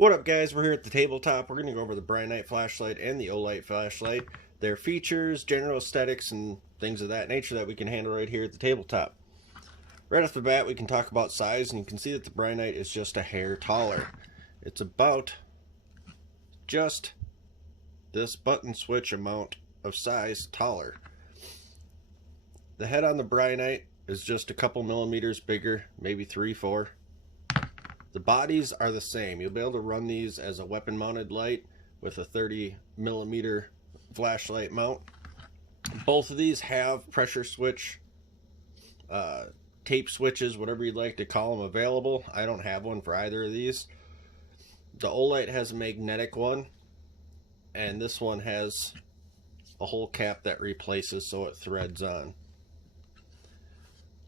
What up, guys? We're here at the tabletop. We're going to go over the brinyte flashlight and the olight flashlight, their features, general aesthetics, and things of that nature that we can handle right here at the tabletop. Right off the bat, we can talk about size, and you can see that the brinyte is just a hair taller. It's about just this button switch amount of size taller. The head on the brinyte is just a couple millimeters bigger, maybe 3-4. The bodies are the same. You'll be able to run these as a weapon mounted light with a 30mm flashlight mount. Both of these have pressure switch, tape switches, whatever you'd like to call them, available. I don't have one for either of these. The olight has a magnetic one, and this one has a hole cap that replaces so it threads on.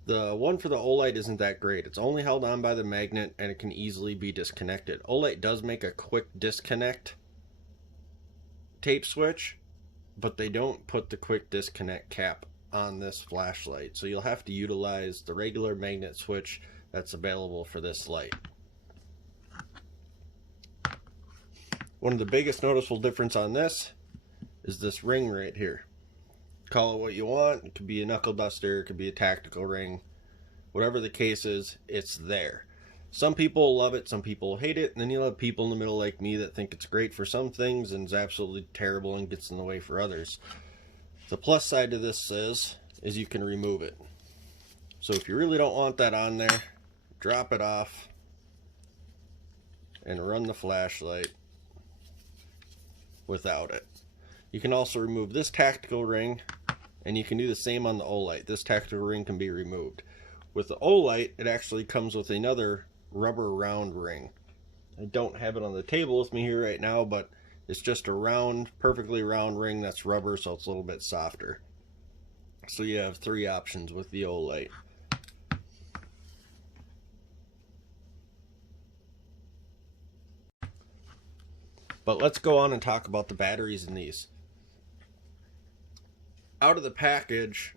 The one for the olight isn't that great. It's only held on by the magnet and it can easily be disconnected. Olight does make a quick disconnect tape switch, but they don't put the quick disconnect cap on this flashlight. So you'll have to utilize the regular magnet switch that's available for this light. One of the biggest noticeable difference on this is this ring right here. Call it what you want. It could be a knuckle duster, it could be a tactical ring. Whatever the case is, it's there. Some people love it, some people hate it, and then you'll have people in the middle like me that think it's great for some things and is absolutely terrible and gets in the way for others. The plus side to this is you can remove it. So if you really don't want that on there, drop it off and run the flashlight without it. You can also remove this tactical ring, and you can do the same on the olight. This tactical ring can be removed. With the olight, it actually comes with another rubber round ring. I don't have it on the table with me here right now, but it's just a round, perfectly round ring that's rubber, so it's a little bit softer. So you have three options with the olight. But let's go on and talk about the batteries in these. Out of the package,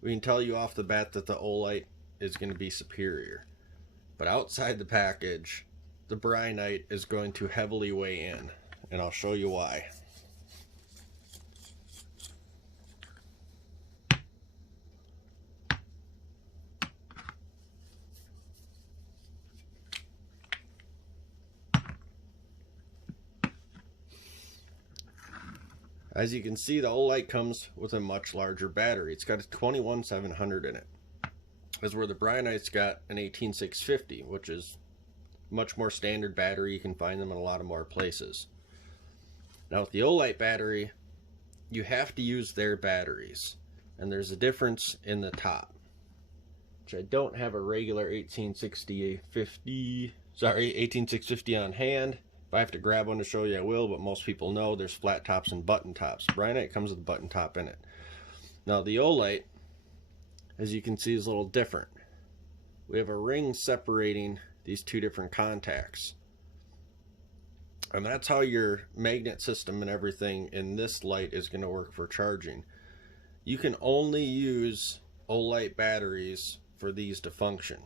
we can tell you off the bat that the olight is going to be superior. But outside the package, the brinyte is going to heavily weigh in. And I'll show you why. As you can see, the olight comes with a much larger battery. It's got a 21700 in it. As where the brinyte's got an 18650, which is much more standard battery. You can find them in a lot of more places. Now with the olight battery, you have to use their batteries. And there's a difference in the top, which I don't have a regular 18650 on hand. If I have to grab one to show you, I will, but most people know there's flat tops and button tops. Brinyte comes with a button top in it. Now the olight, as you can see, is a little different. We have a ring separating these two different contacts. And that's how your magnet system and everything in this light is going to work for charging. You can only use olight batteries for these to function.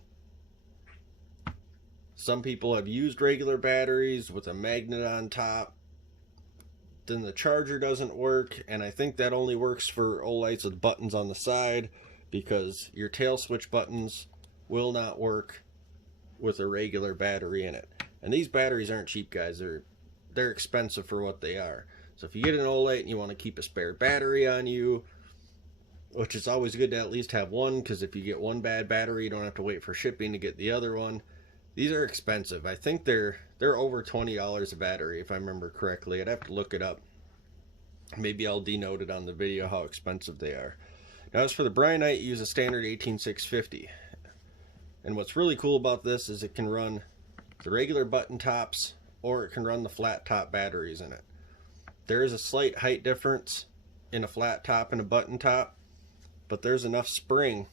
Some people have used regular batteries with a magnet on top. Then the charger doesn't work, and I think that only works for olights with buttons on the side, because your tail switch buttons will not work with a regular battery in it. And these batteries aren't cheap, guys. They're expensive for what they are. So if you get an olight and you want to keep a spare battery on you, which is always good to at least have one, because if you get one bad battery, you don't have to wait for shipping to get the other one. These are expensive. I think they're over $20 a battery, if I remember correctly. I'd have to look it up. Maybe I'll denote it on the video how expensive they are. Now as for the brinyte, you use a standard 18650. And what's really cool about this is it can run the regular button tops, or it can run the flat top batteries in it. There is a slight height difference in a flat top and a button top, but there's enough spring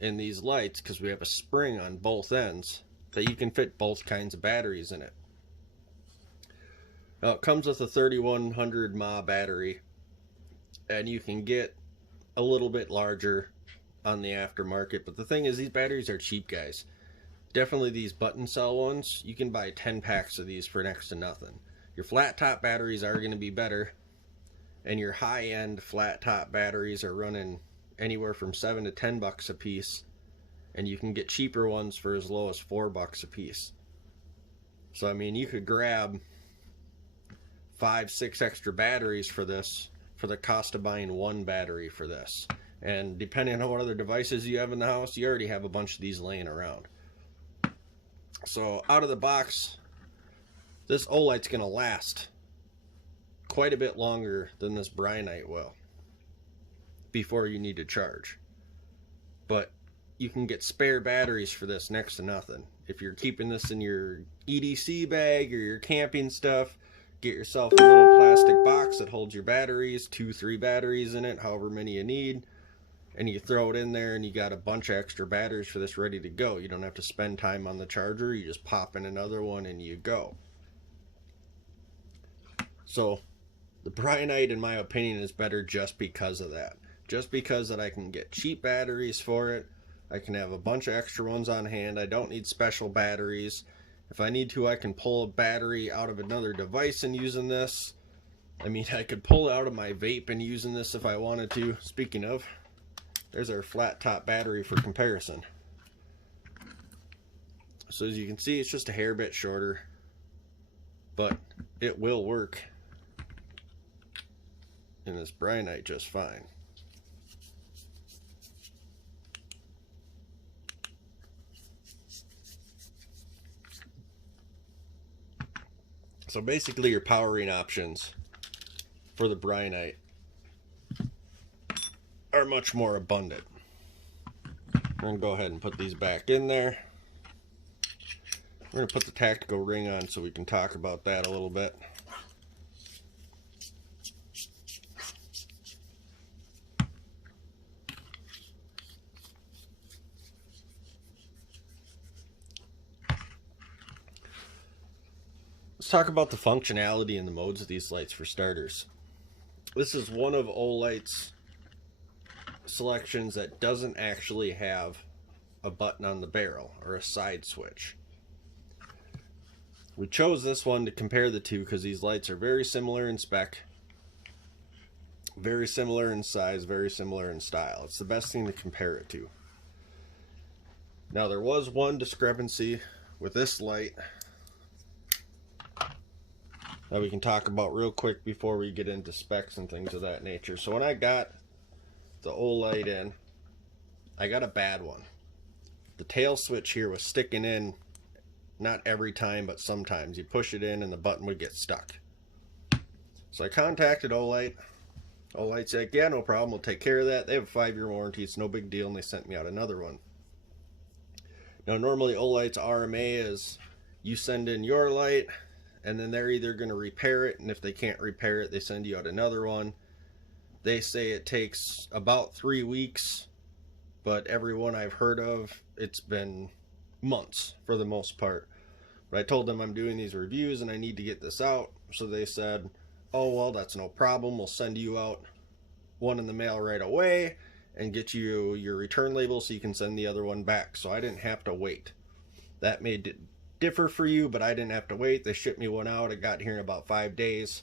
in these lights, because we have a spring on both ends, that you can fit both kinds of batteries in it. Now it comes with a 3100 mAh battery, and you can get a little bit larger on the aftermarket, but the thing is, these batteries are cheap, guys. Definitely these button cell ones, you can buy 10 packs of these for next to nothing. Your flat top batteries are going to be better, and your high end flat top batteries are running anywhere from $7 to $10 a piece, and you can get cheaper ones for as low as $4 a piece. So I mean, you could grab 5-6 extra batteries for this for the cost of buying one battery for this. And depending on what other devices you have in the house, you already have a bunch of these laying around. So out of the box, this olight's going to last quite a bit longer than this brinyte will before you need to charge. But you can get spare batteries for this next to nothing. If you're keeping this in your EDC bag or your camping stuff, get yourself a little plastic box that holds your batteries, 2-3 batteries in it, however many you need. And you throw it in there and you got a bunch of extra batteries for this ready to go. You don't have to spend time on the charger. You just pop in another one and you go. So the brinyte, in my opinion, is better just because of that. Just because that I can get cheap batteries for it. I can have a bunch of extra ones on hand. I don't need special batteries. If I need to, I can pull a battery out of another device and using this. I mean, I could pull it out of my vape and using this if I wanted to. Speaking of, there's our flat top battery for comparison. So as you can see, it's just a hair bit shorter, but it will work in this brinyte just fine. So basically your powering options for the brinyte are much more abundant. I'm going to go ahead and put these back in there. We're going to put the tactical ring on so we can talk about that a little bit. Let's talk about the functionality and the modes of these lights for starters. This is one of olight's selections that doesn't actually have a button on the barrel or a side switch. We chose this one to compare the two because these lights are very similar in spec, very similar in size, very similar in style. It's the best thing to compare it to. Now there was one discrepancy with this light that we can talk about real quick before we get into specs and things of that nature. So when I got the olight in, I got a bad one. The tail switch here was sticking in, not every time, but sometimes. You push it in and the button would get stuck. So I contacted Olight. Olight's like, yeah, no problem, we'll take care of that. They have a 5-year warranty, it's no big deal, and they sent me out another one. Now normally Olight's RMA is you send in your light, and then they're either going to repair it, and if they can't repair it, they send you out another one. They say it takes about 3 weeks, but every one I've heard of, it's been months for the most part. But I told them I'm doing these reviews and I need to get this out. So they said, oh, well, that's no problem. We'll send you out one in the mail right away and get you your return label so you can send the other one back. So I didn't have to wait. That may differ for you, but I didn't have to wait. They shipped me one out. It got here in about 5 days.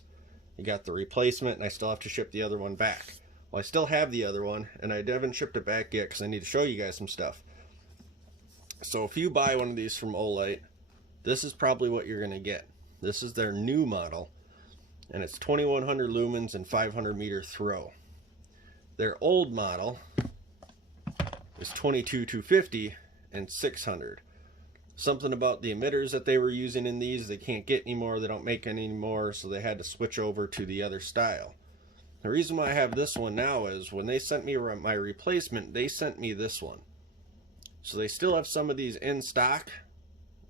You got the replacement, and I still have to ship the other one back. Well, I still have the other one, and I haven't shipped it back yet because I need to show you guys some stuff. So if you buy one of these from Olight, this is probably what you're going to get. This is their new model, and it's 2100 lumens and 500 meter throw. Their old model is 22250 and 600. Something about the emitters that they were using in these, they can't get anymore, they don't make any anymore, so they had to switch over to the other style. The reason why I have this one now is when they sent me my replacement, they sent me this one. So they still have some of these in stock,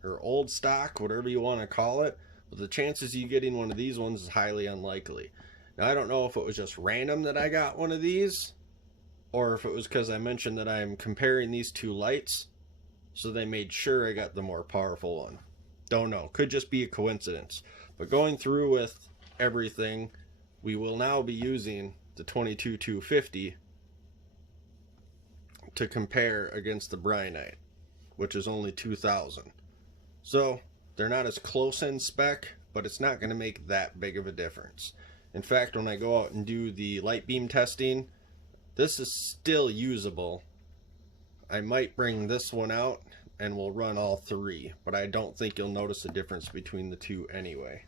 or old stock, whatever you want to call it, but the chances of you getting one of these ones is highly unlikely. Now I don't know if it was just random that I got one of these, or if it was because I mentioned that I'm comparing these two lights, so they made sure I got the more powerful one. Don't know. Could just be a coincidence. But going through with everything, we will now be using the 22250 to compare against the brinyte. which is only 2,000. So they're not as close in spec, but it's not going to make that big of a difference. In fact, when I go out and do the light beam testing, this is still usable. I might bring this one out and we'll run all three, but I don't think you'll notice a difference between the two anyway.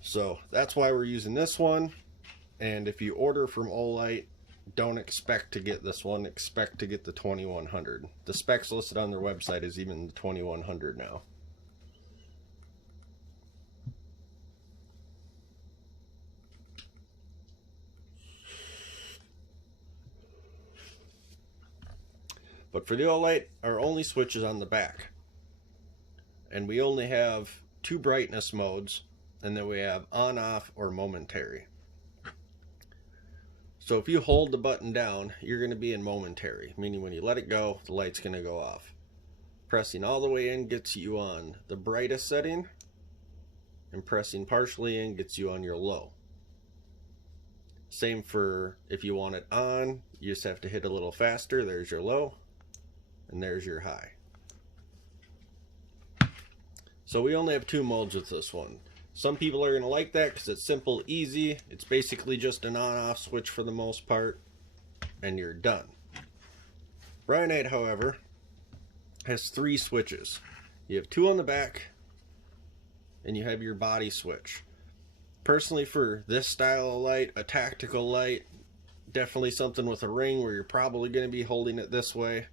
So that's why we're using this one. And if you order from Olight, don't expect to get this one, expect to get the 2100. The specs listed on their website is even the 2100 now. But for the Olight, our only switch is on the back. And we only have two brightness modes, and then we have on, off, or momentary. So if you hold the button down, you're going to be in momentary, meaning when you let it go, the light's going to go off. Pressing all the way in gets you on the brightest setting, and pressing partially in gets you on your low. Same for if you want it on, you just have to hit a little faster. There's your low, and there's your high. So we only have two modes with this one. Some people are going to like that because it's simple, easy. It's basically just an on-off switch for the most part, and you're done. Brinyte, however, has three switches. You have two on the back, and you have your body switch. Personally, for this style of light, a tactical light, definitely something with a ring where you're probably going to be holding it this way.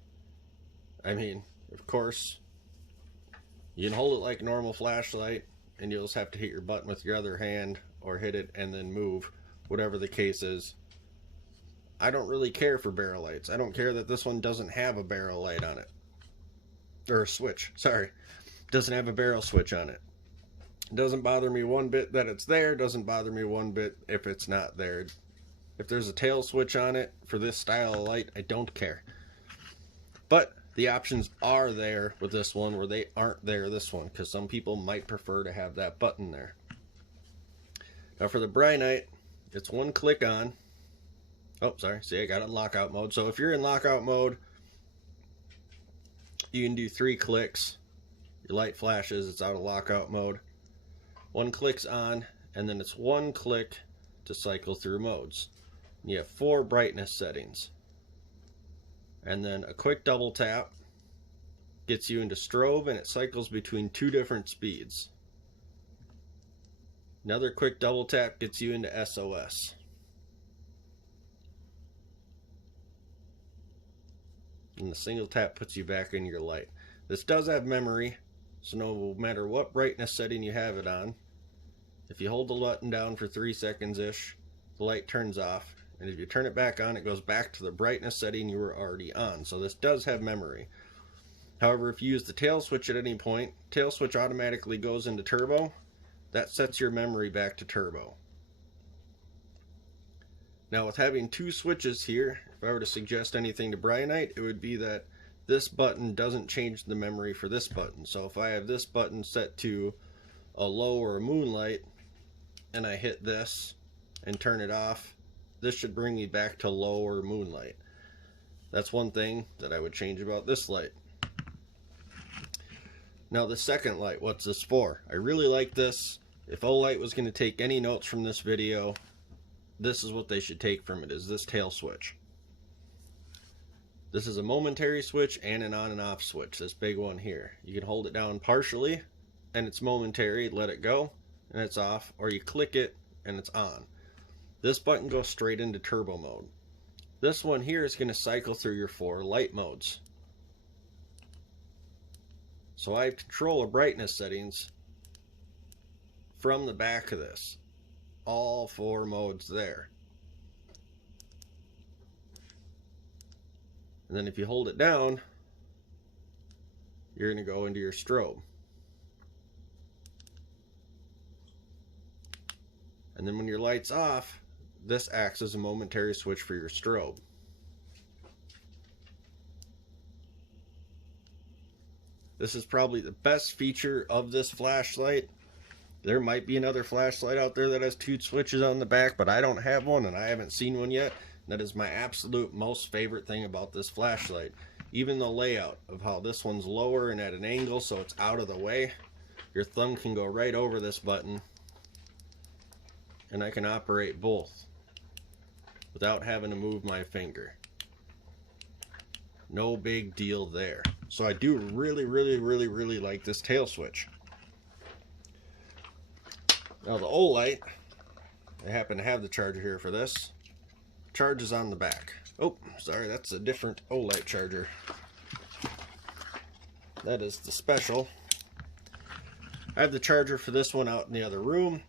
I mean, of course, you can hold it like a normal flashlight, and you'll just have to hit your button with your other hand, or hit it and then move, whatever the case is. I don't really care for barrel lights. I don't care that this one doesn't have a barrel light on it. Or a switch, sorry. Doesn't have a barrel switch on it. It doesn't bother me one bit that it's there. Doesn't bother me one bit if it's not there. If there's a tail switch on it for this style of light, I don't care. But the options are there with this one where they aren't there this one, because some people might prefer to have that button there. Now for the brinyte, it's one click on. Oh, sorry. See, I got it in lockout mode. So if you're in lockout mode, you can do 3 clicks. Your light flashes, it's out of lockout mode. 1 click's on, and then it's 1 click to cycle through modes. And you have 4 brightness settings. And then a quick double tap gets you into strobe, and it cycles between 2 different speeds. Another quick double tap gets you into SOS. And the single tap puts you back in your light. This does have memory, so no matter what brightness setting you have it on, if you hold the button down for 3 seconds-ish, the light turns off. And if you turn it back on, it goes back to the brightness setting you were already on. So this does have memory. However, if you use the tail switch at any point, tail switch automatically goes into turbo. That sets your memory back to turbo. Now with having 2 switches here, if I were to suggest anything to brinyte, it would be that this button doesn't change the memory for this button. So if I have this button set to a low or a moonlight, and I hit this and turn it off, this should bring me back to low or moonlight. That's one thing that I would change about this light. Now the second light, what's this for? I really like this. If Olight was going to take any notes from this video, this is what they should take from it, is this tail switch. This is a momentary switch and an on and off switch, this big one here. You can hold it down partially and it's momentary, let it go and it's off, or you click it and it's on. This button goes straight into turbo mode. This one here is going to cycle through your 4 light modes. So I have control of brightness settings from the back of this. All 4 modes there. And then if you hold it down, you're going to go into your strobe. And then when your light's off, this acts as a momentary switch for your strobe. This is probably the best feature of this flashlight. There might be another flashlight out there that has 2 switches on the back, but I don't have one and I haven't seen one yet. That is my absolute most favorite thing about this flashlight. even the layout of how this one's lower and at an angle so it's out of the way. Your thumb can go right over this button, and I can operate both without having to move my finger. No big deal there. So I do really like this tail switch. Now the olight, I happen to have the charger here for this. Charge is on the back. Oh, sorry, that's a different olight charger. That is the special. I have the charger for this one out in the other room,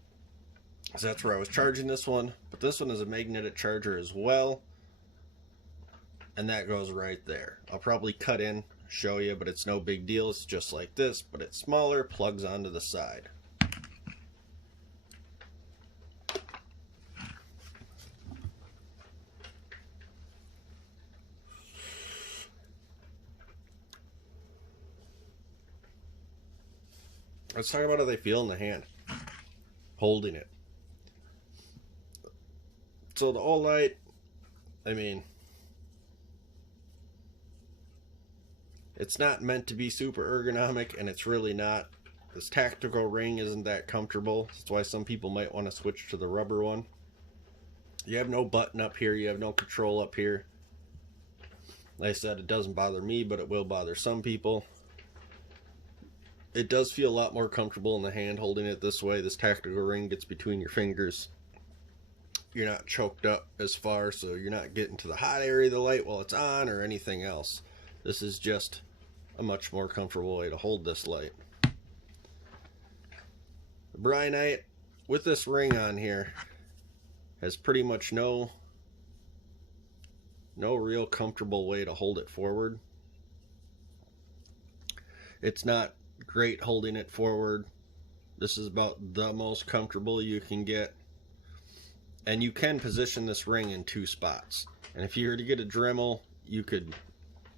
so that's where I was charging this one. But this one is a magnetic charger as well, and that goes right there. I'll probably cut in, show you, but it's no big deal. It's just like this, but it's smaller, plugs onto the side. Let's talk about how they feel in the hand, holding it. So the olight, I mean, it's not meant to be super ergonomic, and it's really not. This tactical ring isn't that comfortable. That's why some people might want to switch to the rubber one. You have no button up here, you have no control up here. Like I said, it doesn't bother me, but it will bother some people. It does feel a lot more comfortable in the hand holding it this way. This tactical ring gets between your fingers. You're not choked up as far, so you're not getting to the hot area of the light while it's on or anything else. This is just a much more comfortable way to hold this light. The brinyte with this ring on here has pretty much no real comfortable way to hold it forward. It's not great holding it forward. This is about the most comfortable you can get. And you can position this ring in 2 spots. And if you were to get a Dremel, you could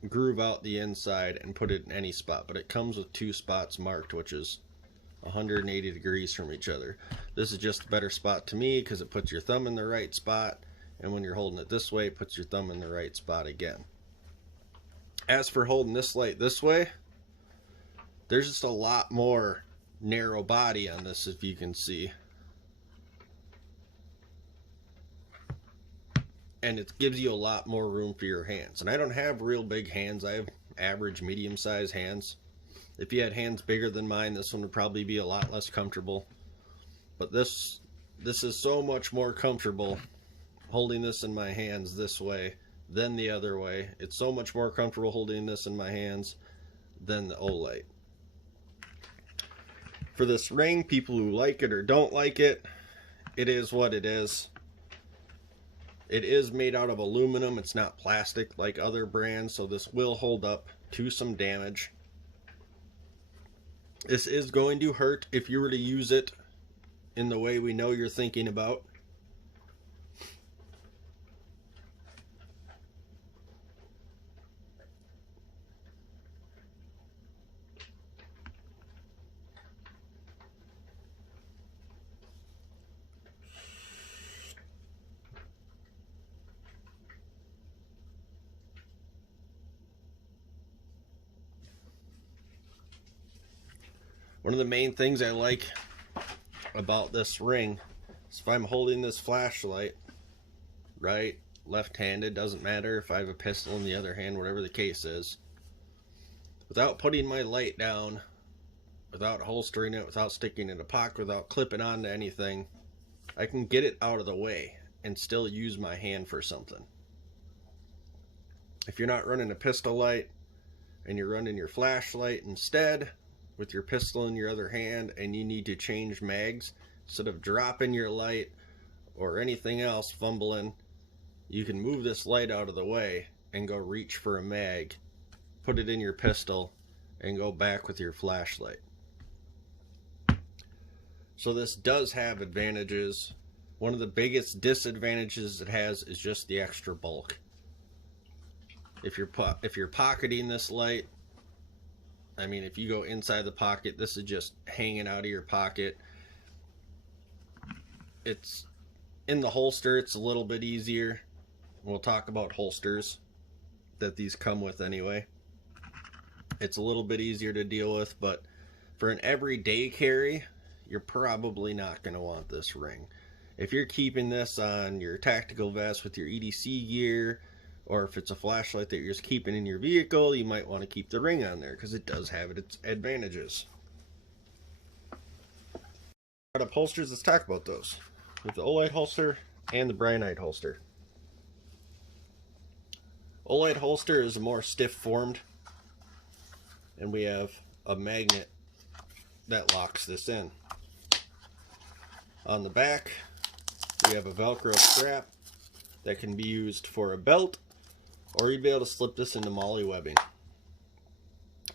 groove out the inside and put it in any spot. But it comes with 2 spots marked, which is 180 degrees from each other. This is just a better spot to me because it puts your thumb in the right spot. And when you're holding it this way, it puts your thumb in the right spot again. As for holding this light this way, there's just a lot more narrow body on this, if you can see. And it gives you a lot more room for your hands. And I don't have real big hands. I have average medium-sized hands. If you had hands bigger than mine, this one would probably be a lot less comfortable. But this is so much more comfortable holding this in my hands this way than the other way. It's so much more comfortable holding this in my hands than the olight. For this ring, people who like it or don't like it, it is what it is. It is made out of aluminum. It's not plastic like other brands, so this will hold up to some damage. This is going to hurt if you were to use it in the way we know you're thinking about. One of the main things I like about this ring is if I'm holding this flashlight, right, left-handed, doesn't matter if I have a pistol in the other hand, whatever the case is, without putting my light down, without holstering it, without sticking it in a pocket, without clipping onto anything, I can get it out of the way and still use my hand for something. If you're not running a pistol light and you're running your flashlight instead, with your pistol in your other hand, and you need to change mags, instead of dropping your light or anything else fumbling, you can move this light out of the way and go reach for a mag, put it in your pistol, and go back with your flashlight. So this does have advantages. One of the biggest disadvantages it has is just the extra bulk. If you're pocketing this light, I mean, if you go inside the pocket, this is just hanging out of your pocket. It's in the holster, it's a little bit easier. We'll talk about holsters that these come with anyway. It's a little bit easier to deal with, but for an everyday carry, you're probably not going to want this ring. If you're keeping this on your tactical vest with your EDC gear, or if it's a flashlight that you're just keeping in your vehicle, you might want to keep the ring on there because it does have its advantages. Up holsters, let's talk about those. With the olight holster and the brinyte holster. Olight holster is more stiff formed, and we have a magnet that locks this in. On the back, we have a Velcro strap that can be used for a belt, or you'd be able to slip this into molly webbing.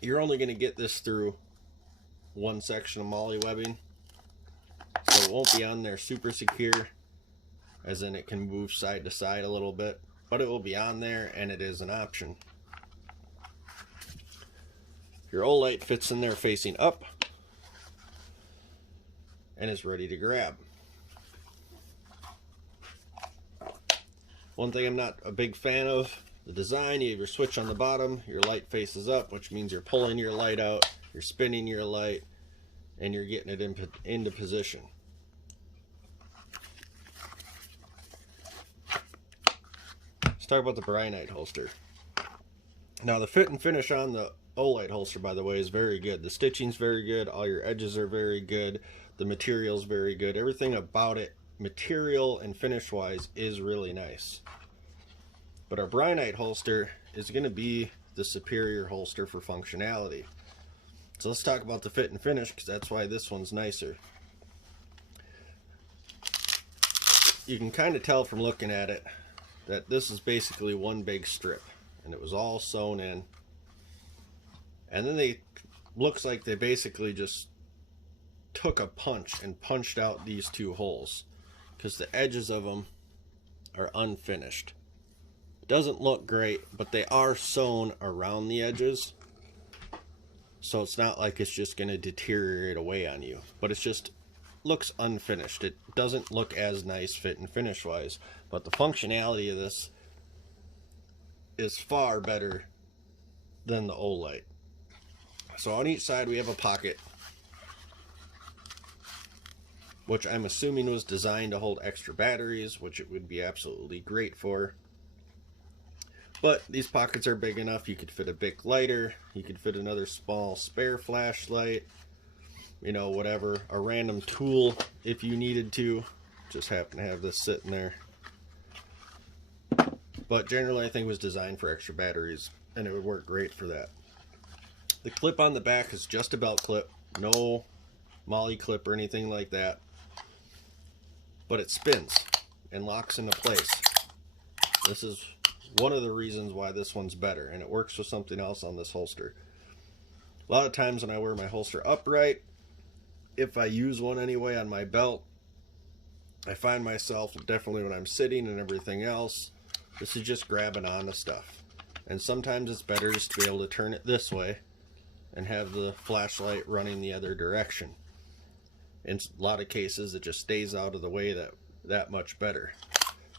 You're only going to get this through one section of molly webbing, so it won't be on there super secure, as in it can move side to side a little bit, but it will be on there and it is an option. Your olight fits in there facing up and is ready to grab. One thing I'm not a big fan of, the design. You have your switch on the bottom, your light faces up, which means you're pulling your light out, you're spinning your light, and you're getting it into position. Let's talk about the brinyte holster. Now the fit and finish on the olight holster, by the way, is very good. The stitching's very good, all your edges are very good, the material's very good. Everything about it, material and finish wise, is really nice. But our brinyte holster is going to be the superior holster for functionality. So let's talk about the fit and finish, because that's why this one's nicer. You can kind of tell from looking at it that this is basically one big strip, and it was all sewn in. And then looks like they basically just took a punch and punched out these two holes, because the edges of them are unfinished. It doesn't look great, but they are sewn around the edges, so it's not like it's just going to deteriorate away on you, but it's just looks unfinished. It doesn't look as nice fit and finish wise, but the functionality of this is far better than the olight. So on each side we have a pocket, which I'm assuming was designed to hold extra batteries, which it would be absolutely great for. But these pockets are big enough. You could fit a Bic lighter, you could fit another small spare flashlight, you know, whatever, a random tool if you needed to. Just happen to have this sitting there. But generally I think it was designed for extra batteries, and it would work great for that. The clip on the back is just a belt clip, no molly clip or anything like that. But it spins and locks into place. This is one of the reasons why this one's better, and it works with something else on this holster. A lot of times when I wear my holster upright, if I use one anyway on my belt, I find myself, definitely when I'm sitting and everything else, this is just grabbing onto stuff. And sometimes it's better just to be able to turn it this way and have the flashlight running the other direction. In a lot of cases it just stays out of the way that much better.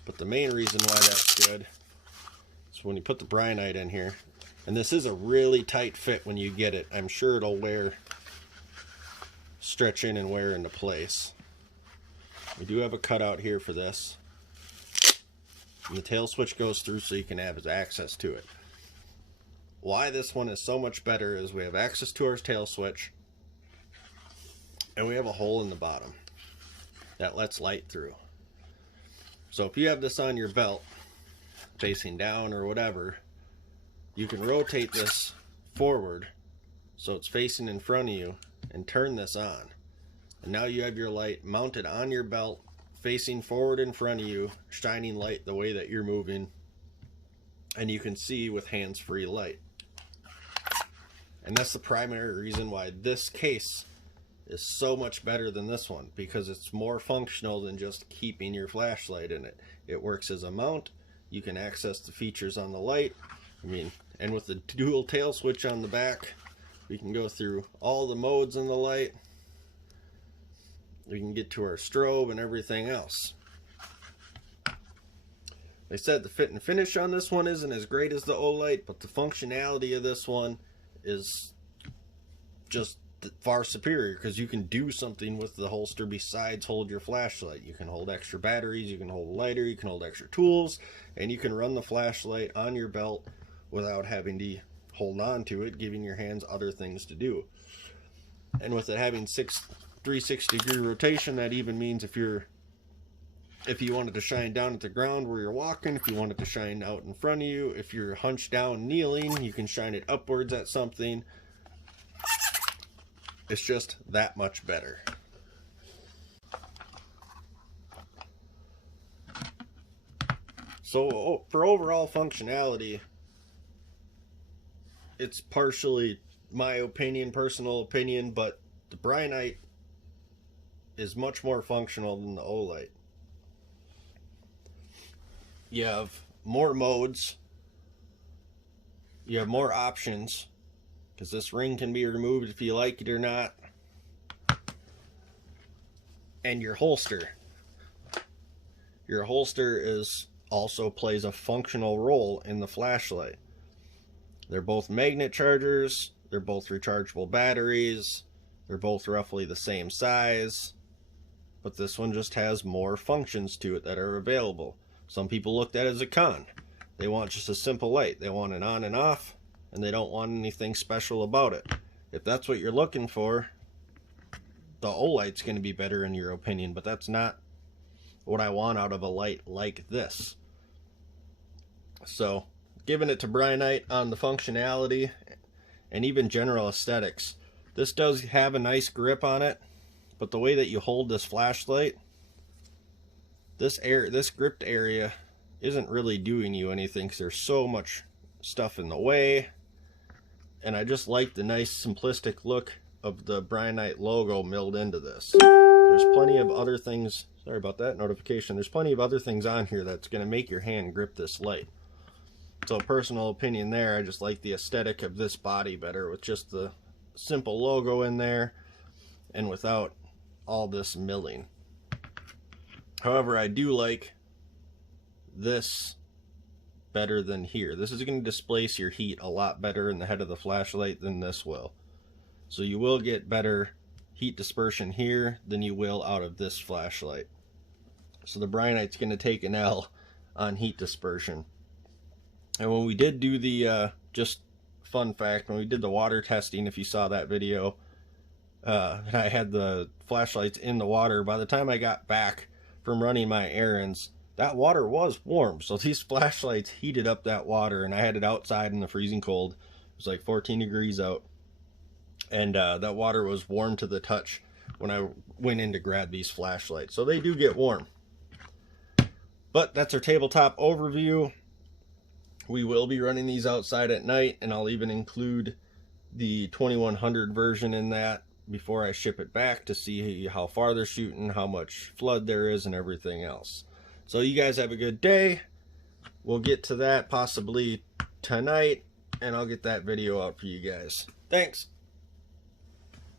But the main reason why that's good is when you put the brinyte in here, and this is a really tight fit when you get it. I'm sure it'll stretch in and wear into place. We do have a cutout here for this, and the tail switch goes through so you can have access to it. Why this one is so much better is we have access to our tail switch, and we have a hole in the bottom that lets light through. So if you have this on your belt facing down or whatever, you can rotate this forward so it's facing in front of you and turn this on, and now you have your light mounted on your belt facing forward in front of you, shining light the way that you're moving, and you can see with hands-free light. And that's the primary reason why this case is so much better than this one, because it's more functional than just keeping your flashlight in it. It works as a mount. You can access the features on the light. And with the dual tail switch on the back, we can go through all the modes in the light. We can get to our strobe and everything else. They said the fit and finish on this one isn't as great as the olight, but the functionality of this one is just far superior, because you can do something with the holster besides hold your flashlight. You can hold extra batteries, you can hold a lighter, you can hold extra tools, and you can run the flashlight on your belt without having to hold on to it, giving your hands other things to do. And with it having 360-degree rotation, that even means if you wanted to shine down at the ground where you're walking, if you wanted to shine out in front of you, if you're hunched down kneeling, you can shine it upwards at something. It's just that much better. So for overall functionality, it's partially my opinion, personal opinion, but the brinyte is much more functional than the olight. You have more modes, you have more options, because this ring can be removed if you like it or not. And your holster also plays a functional role in the flashlight. They're both magnet chargers, they're both rechargeable batteries, they're both roughly the same size, but this one just has more functions to it that are available. Some people looked at it as a con. They want just a simple light. They want an on and off, and they don't want anything special about it. If that's what you're looking for, the olight's going to be better in your opinion, but that's not what I want out of a light like this. So, giving it to brinyte on the functionality and even general aesthetics. This does have a nice grip on it, but the way that you hold this flashlight, this gripped area isn't really doing you anything, because there's so much stuff in the way. And I just like the nice simplistic look of the brinyte logo milled into this. There's plenty of other things, sorry about that notification, there's plenty of other things on here that's going to make your hand grip this light. So personal opinion there, I just like the aesthetic of this body better with just the simple logo in there and without all this milling. However, I do like this better than here. This is going to displace your heat a lot better in the head of the flashlight than this will. So you will get better heat dispersion here than you will out of this flashlight. So the brinyte's going to take an L on heat dispersion. And when we did do the, just fun fact, when we did the water testing, if you saw that video, and I had the flashlights in the water, by the time I got back from running my errands, that water was warm. So these flashlights heated up that water, and I had it outside in the freezing cold. It was like 14 degrees out. And that water was warm to the touch when I went in to grab these flashlights. So they do get warm. But that's our tabletop overview. We will be running these outside at night, and I'll even include the 2100 version in that before I ship it back to see how far they're shooting, how much flood there is, and everything else. So you guys have a good day. We'll get to that possibly tonight, and I'll get that video out for you guys. Thanks.